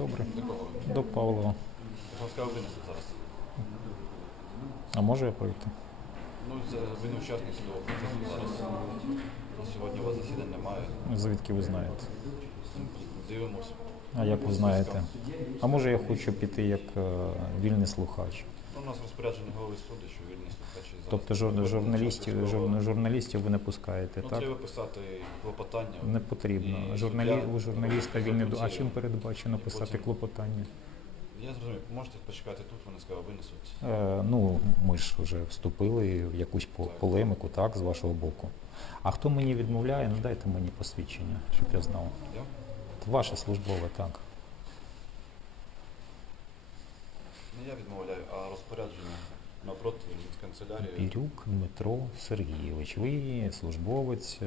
Добре. До Павлова. А може я пройти? Ну, не учасник судового процесу зараз. Сьогодні у вас засідань немає. Звідки ви знаєте? Дивимось. А як ви знаєте? А може я хочу піти як е, вільний слухач? Ну, у нас розпорядження голови суду, що вільні слухачі зараз. Тобто жур- журналістів, жур- журналістів ви не пускаєте, Ну, так? треба писати клопотання. Не потрібно. І Журналі... суддя- У журналіста вільний до- А чим передбачено і писати потім- клопотання? Я зрозумів, можете почекати тут, вони сказали, винесуть. Е, ну, ми ж вже вступили в якусь по- Так. полемику, так, з вашого боку. А хто мені відмовляє, ну дайте мені посвідчення, щоб я знав. Я? Ваше службове, так. Не я відмовляю, а розпорядження напроти від канцелярії. Бірюк Дмитро Сергійович. Ви службовець е,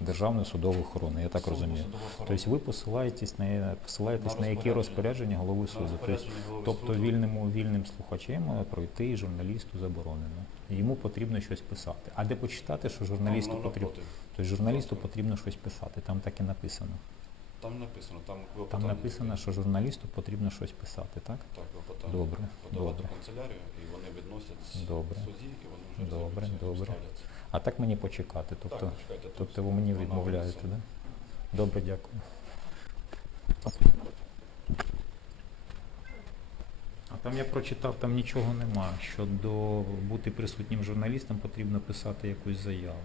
Державної судової охорони, я так Служба розумію. судової охорони. Тобто ви посилаєтесь на, посилаєтесь На на які розпорядження. голови На суду. Тобто, розпорядження голови тобто суду. вільному вільним слухачем е, пройти журналісту заборонено. Йому потрібно щось писати. А де почитати, що журналісту Там потрібно? Тобто журналісту потрібно щось писати. Там так і написано. Там написано, там Там написано, що журналісту потрібно щось писати, так? Так, клопотання. Добре, Подавати добре. в канцелярію, і вони відносять Добре. судді, і вони вже Добре, добре. А так мені почекати. Тобто, Так, чекайте тут. тобто ви мені відмовляєте, так? Да? Добре, дякую. А там я прочитав, там нічого нема. Щодо бути присутнім журналістом потрібно писати якусь заяву.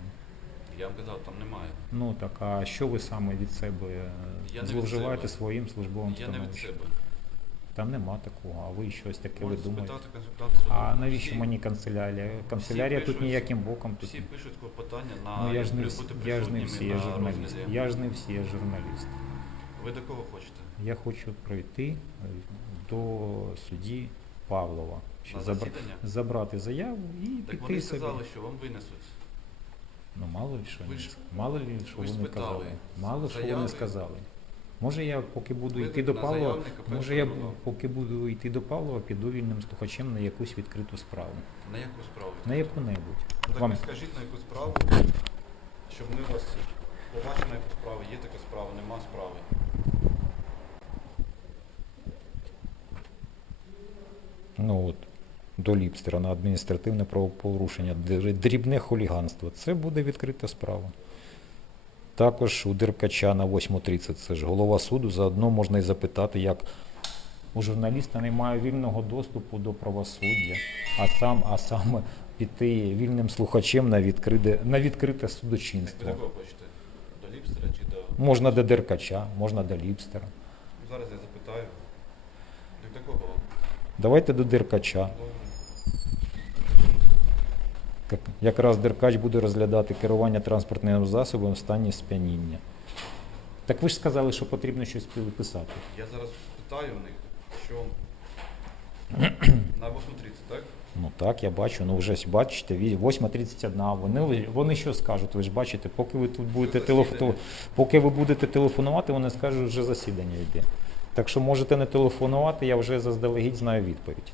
Я вам казав, там немає. Ну так, а що ви саме від себе Я не зловживаєте своїм службовим Я не від становищем? себе. Там нема такого, а ви щось таке ви Можете думаєте. спитати консультацію. А навіщо Всі- мені канцелярія? Канцелярія тут пишуть- ніяким боком тут. Всі пишуть клопотання на Ну я ж не всі, бути я ж не присутніми всі, я на журналіст. розгляді. Я ж не всі, я журналіст. Ви до кого хочете? Я хочу пройти е, до судді Павлова, щоб На забра- засідання? забрати заяву і Так піти вони собі. сказали, що вам винесуть. Ну мало ли що Ви вони ж- мало ли що ви ж вони спитали. казали. Мало що Заяви? вони сказали. Може я поки буду йти до Павлова, може я поки буду йти до Павлова, піду вільним слухачем на якусь відкриту справу. На яку справу? На яку-небудь. Ну, так Вам скажіть на яку справу, щоб ми вас побачили на яку справу, є така справа, нема справи. Ну от, до Ліпстера на адміністративне правопорушення, дрібне хуліганство. Це буде відкрита справа. Також у Деркача на 8.30, це ж голова суду, заодно можна і запитати, як у журналіста немає вільного доступу до правосуддя, а сам, а саме піти вільним слухачем на відкрите, на відкрите судочинство. до кого? До Ліпстера чи до... Можна до Деркача, можна до Ліпстера. Зараз я запитаю. До такого? Давайте до Деркача. Як- Якраз Деркач буде розглядати керування транспортним засобом в стані сп'яніння. Так ви ж сказали, що потрібно щось писати. Я зараз питаю в них, що на 8.30, так? Ну так, я бачу, ну вже ж бачите, 8.31, вони, вони що скажуть, ви ж бачите, поки ви тут будете телеф... поки ви будете телефонувати, вони скажуть, вже засідання йде. Так що можете не телефонувати, я вже заздалегідь знаю відповідь.